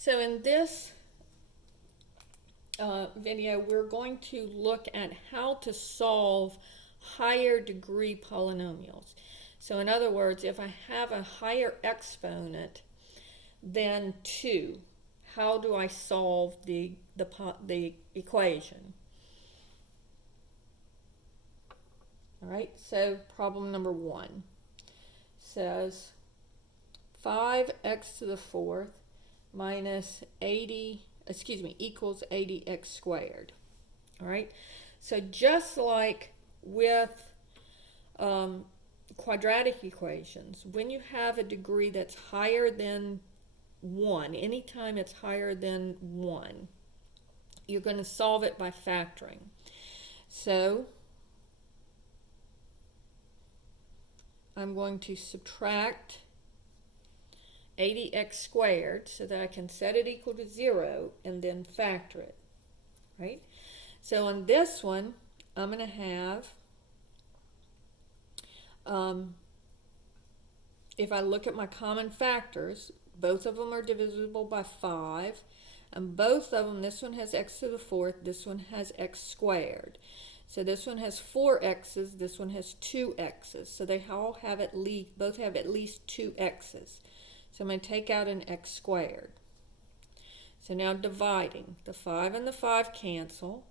So in this video, we're going to look at how to solve higher degree polynomials. So in other words, if I have a higher exponent than 2, how do I solve the equation? All right, so problem number 1 says 5x to the fourth minus 80, equals 80x squared. All right, so just like with quadratic equations, when you have a degree that's higher than 1, anytime it's higher than 1, you're going to solve it by factoring. So I'm going to subtract 80x squared so that I can set it equal to 0 and then factor it, right? So on this one, I'm going to have, if I look at my common factors, both of them are divisible by 5, and both of them, this one has x to the fourth, this one has x squared. So this one has 4 x's, this one has 2 x's. So they all have both have at least 2 x's. So I'm going to take out an x squared. So now dividing, the 5 and the 5 cancel.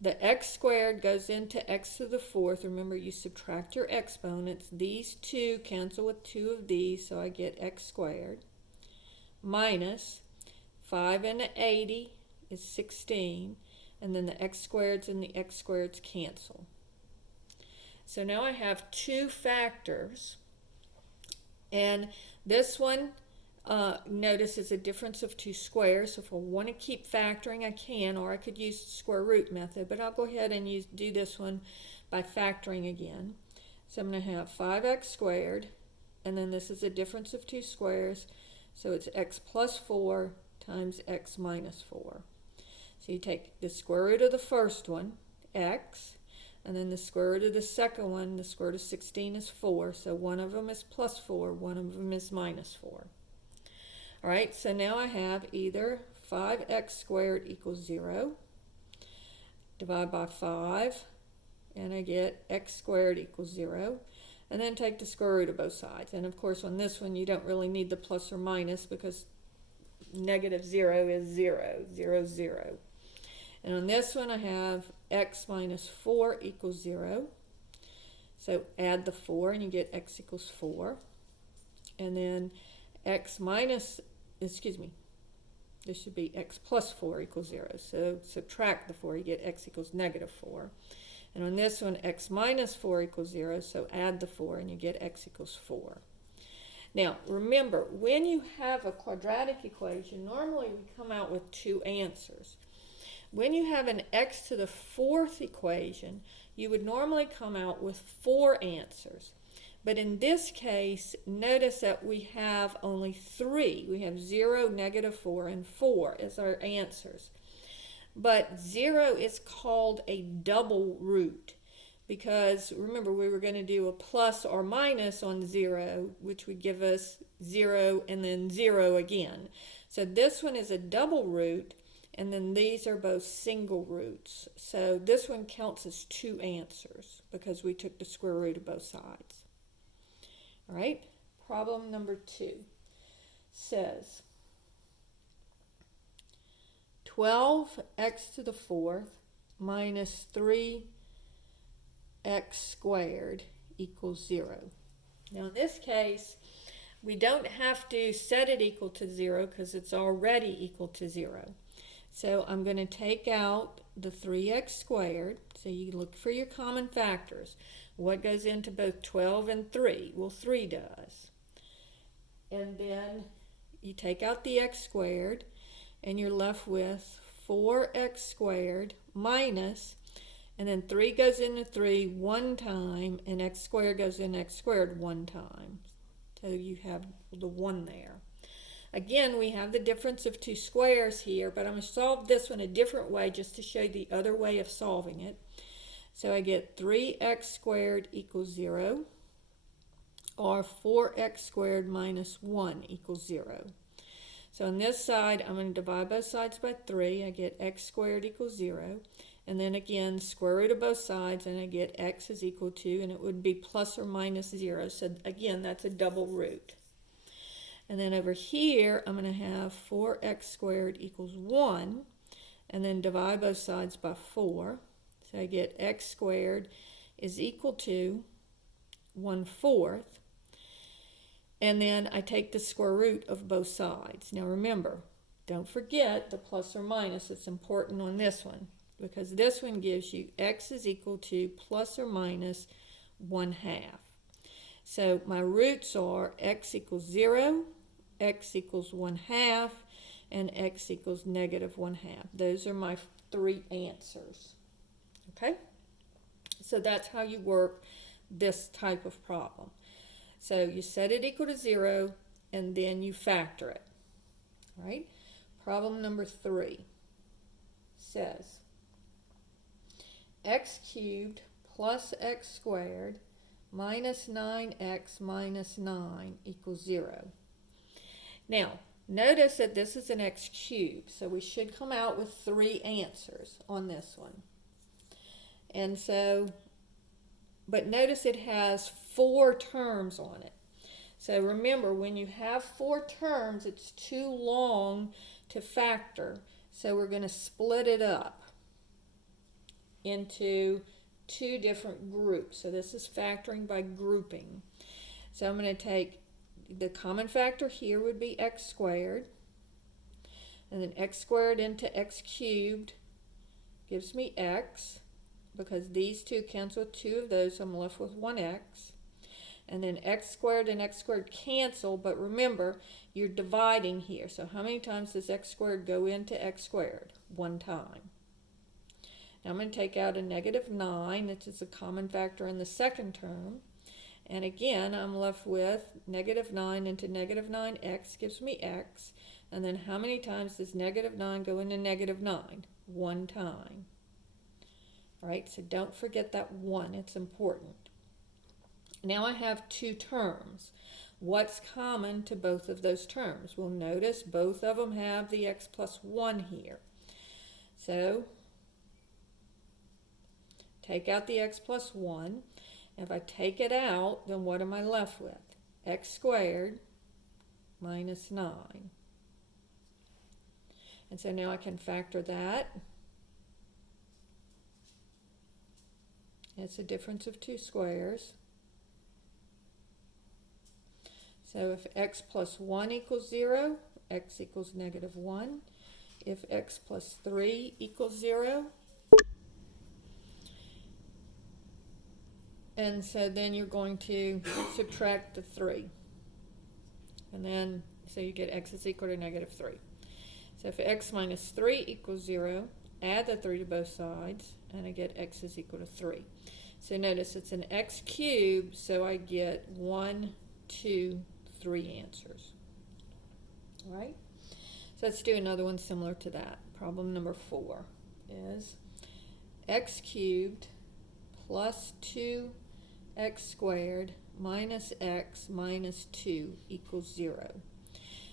The x squared goes into x to the fourth. Remember, you subtract your exponents. These 2 cancel with 2 of these, so I get x squared. Minus 5 into 80 is 16. And then the x squareds and the x squareds cancel. So now I have 2 factors. And this one, notice, is a difference of 2 squares. So if I want to keep factoring, I can, or I could use the square root method. But I'll go ahead and do this one by factoring again. So I'm going to have 5x squared. And then this is a difference of 2 squares. So it's x plus 4 times x minus 4. So you take the square root of the first one, x, and then the square root of the second one, the square root of 16 is 4. So one of them is plus 4, one of them is minus 4. All right, so now I have either 5x squared equals 0, divide by 5, and I get x squared equals 0. And then take the square root of both sides. And of course, on this one, you don't really need the plus or minus because negative 0 is 0, 0, 0. And on this one, I have x minus 4 equals 0. So add the 4 and you get x equals 4. And then x minus, this should be x plus 4 equals 0. So subtract the 4, you get x equals negative 4. And on this one, x minus 4 equals 0. So add the 4 and you get x equals 4. Now, remember, when you have a quadratic equation, normally we come out with 2 answers. When you have an x to the fourth equation, you would normally come out with 4 answers. But in this case, notice that we have only 3. We have 0, negative 4, and 4 as our answers. But 0 is called a double root, because remember, we were going to do a plus or minus on 0, which would give us 0 and then 0 again. So this one is a double root, and then these are both single roots. So this one counts as 2 answers because we took the square root of both sides. All right, problem number 2 says 12x to the fourth minus 3x squared equals 0. Now in this case, we don't have to set it equal to 0 because it's already equal to 0. So I'm going to take out the 3x squared. So you look for your common factors. What goes into both 12 and 3? Well, 3 does. And then you take out the x squared, and you're left with 4x squared minus, and then 3 goes into 3 one time, and x squared goes in x squared one time. So you have the 1 there. Again, we have the difference of 2 squares here, but I'm going to solve this one a different way just to show you the other way of solving it. So I get 3x squared equals 0, or 4x squared minus 1 equals 0. So on this side, I'm going to divide both sides by 3. I get x squared equals 0. And then again, square root of both sides, and I get x is equal to, and it would be plus or minus 0. So again, that's a double root. And then over here, I'm going to have 4x squared equals 1, and then divide both sides by 4. So I get x squared is equal to 1/4. And then I take the square root of both sides. Now remember, don't forget the plus or minus. It's important on this one, because this one gives you x is equal to plus or minus 1/2. So my roots are x equals 0, x equals 1/2, and x equals negative 1/2. Those are my 3 answers. Okay? So that's how you work this type of problem. So you set it equal to 0, and then you factor it. All right? Problem number 3 says x cubed plus x squared minus 9x minus 9 equals 0. Now, notice that this is an x cubed, so we should come out with 3 answers on this one. And so, but notice it has 4 terms on it. So remember, when you have 4 terms, it's too long to factor. So we're going to split it up into 2 different groups. So this is factoring by grouping. So I'm going to take the common factor here would be x squared. And then x squared into x cubed gives me x. Because these 2 cancel 2 of those, so I'm left with 1x. And then x squared and x squared cancel, but remember, you're dividing here. So how many times does x squared go into x squared? 1 time. Now I'm going to take out a negative 9, which is a common factor in the second term. And again, I'm left with negative 9 into negative 9x gives me x. And then how many times does negative 9 go into negative 9? 1 time. All right, so don't forget that 1, it's important. Now I have 2 terms. What's common to both of those terms? Well, notice both of them have the x plus 1 here. So, take out the x plus 1. If I take it out, then what am I left with? X squared minus 9. And so now I can factor that. It's a difference of 2 squares. So if x plus 1 equals 0, x equals negative 1. If x plus 3 equals 0, and so then you're going to subtract the 3. And then, so you get x is equal to negative 3. So if x minus 3 equals 0, add the 3 to both sides, and I get x is equal to 3. So notice it's an x cubed, so I get 1, 2, 3 answers. All right? So let's do another one similar to that. Problem number 4 is x cubed plus 2x squared minus x minus 2 equals 0.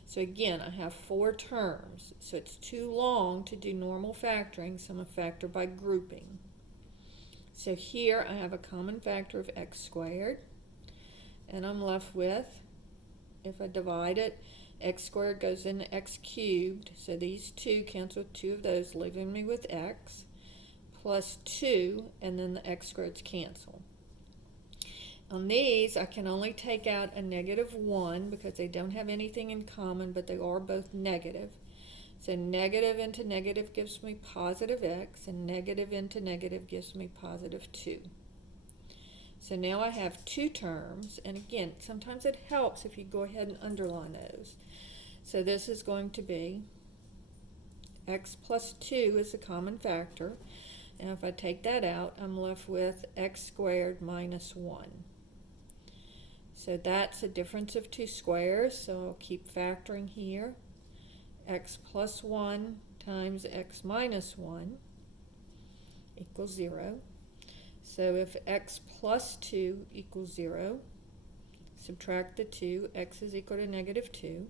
So again, I have 4 terms, so it's too long to do normal factoring, so I'm going to factor by grouping. So here I have a common factor of x squared, and I'm left with, if I divide it, x squared goes into x cubed, so these 2 cancel 2 of those, leaving me with x, plus 2, and then the x squareds cancel. On these, I can only take out a negative 1 because they don't have anything in common, but they are both negative. So negative into negative gives me positive x, and negative into negative gives me positive 2. So now I have 2 terms, and again, sometimes it helps if you go ahead and underline those. So this is going to be x plus 2 is a common factor, and if I take that out, I'm left with x squared minus 1. So that's a difference of 2 squares, so I'll keep factoring here. X plus 1 times x minus 1 equals 0. So if x plus 2 equals 0, subtract the 2, x is equal to negative 2.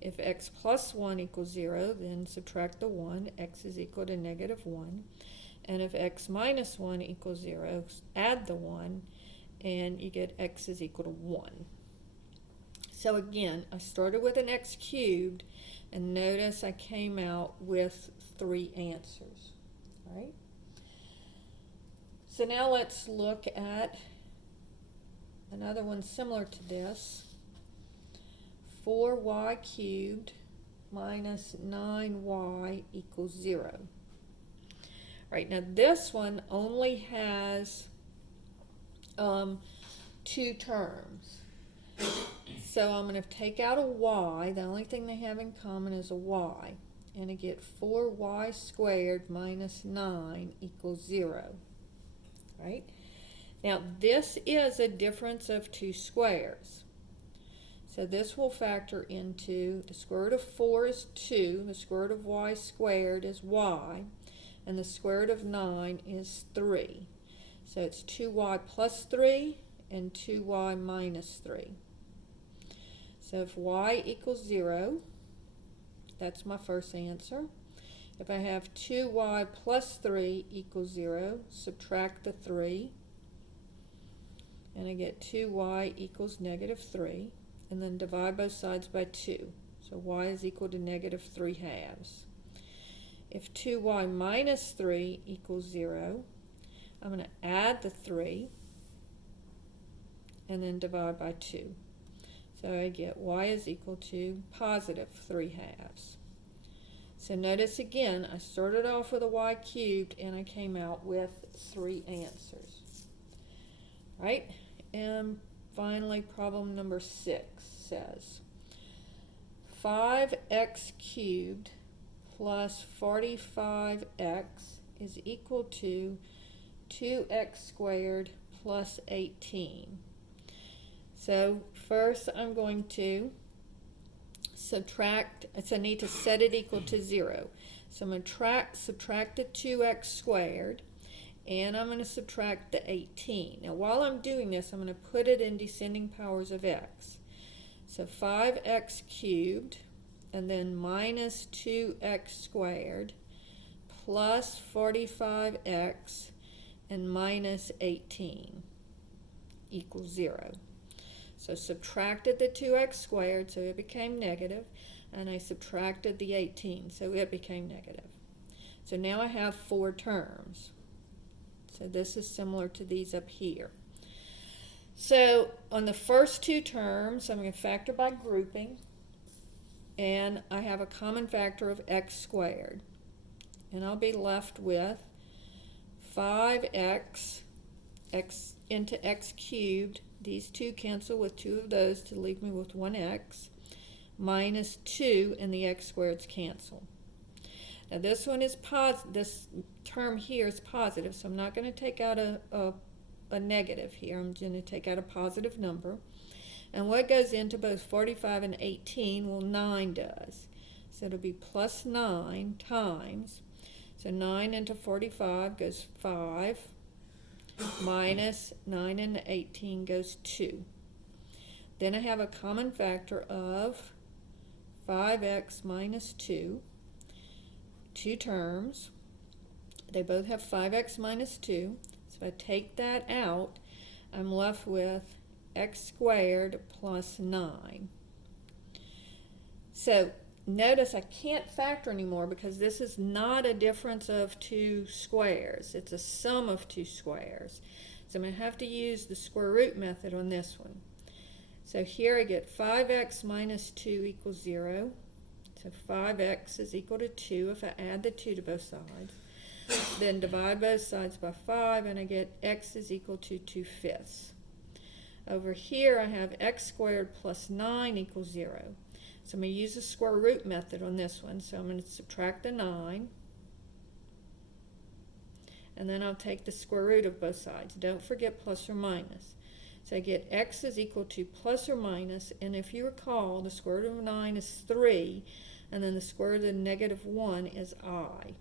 If x plus 1 equals 0, then subtract the 1, x is equal to negative 1. And if x minus 1 equals 0, add the 1, and you get x is equal to 1. So again, I started with an x cubed, and notice I came out with 3 answers, right? So now let's look at another one similar to this. 4y cubed minus 9y equals 0. Right, now this one only has 2 terms. So I'm going to take out a y. The only thing they have in common is a y. And I get 4y squared minus 9 equals 0. Right? Now this is a difference of 2 squares. So this will factor into the square root of 4 is 2, the square root of y squared is y, and the square root of 9 is 3. So it's 2y plus 3 and 2y minus 3. So if y equals 0, that's my first answer. If I have 2y plus 3 equals 0, subtract the 3, and I get 2y equals negative 3. And then divide both sides by 2. So y is equal to negative 3 halves. If 2y minus 3 equals 0, I'm going to add the 3 and then divide by 2. So I get y is equal to positive 3 halves. So notice again, I started off with a y cubed and I came out with 3 answers. Right? And finally, problem number 6 says 5x cubed plus 45x is equal to 2x squared plus 18. So first I'm going to subtract, so I need to set it equal to 0. So I'm going to subtract the 2x squared, and I'm going to subtract the 18. Now while I'm doing this, I'm going to put it in descending powers of x. So 5x cubed, and then minus 2x squared, plus 45x, and minus 18 equals 0. So subtracted the 2x squared, so it became negative, and I subtracted the 18, so it became negative. So now I have 4 terms. So this is similar to these up here. So on the first 2 terms, I'm going to factor by grouping, and I have a common factor of x squared. And I'll be left with 5x, x into x cubed. These 2 cancel with 2 of those to leave me with 1x, minus 2, and the x squareds cancel. Now this one is positive. This term here is positive, so I'm not going to take out a negative here. I'm going to take out a positive number. And what goes into both 45 and 18? Well, 9 does. So it'll be plus 9 times. So 9 into 45 goes 5, minus 9 into 18 goes 2. Then I have a common factor of 5x minus 2. 2 terms. They both have 5x minus 2. So if I take that out, I'm left with x squared plus 9. So notice I can't factor anymore because this is not a difference of 2 squares. It's a sum of 2 squares. So I'm going to have to use the square root method on this one. So here I get 5x minus 2 equals 0. So 5x is equal to 2 if I add the 2 to both sides. Then divide both sides by 5, and I get x is equal to 2/5. Over here I have x squared plus 9 equals 0. So I'm going to use the square root method on this one. So I'm going to subtract the 9. And then I'll take the square root of both sides. Don't forget plus or minus. So I get x is equal to plus or minus, and if you recall, the square root of 9 is 3, and then the square root of negative 1 is I.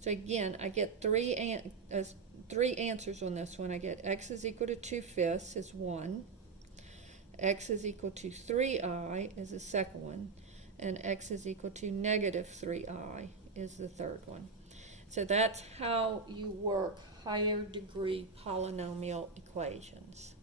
So again, I get three answers on this one. I get x is equal to 2/5 is 1, x is equal to 3i is the second one, and x is equal to negative 3i is the third one. So that's how you work higher degree polynomial equations.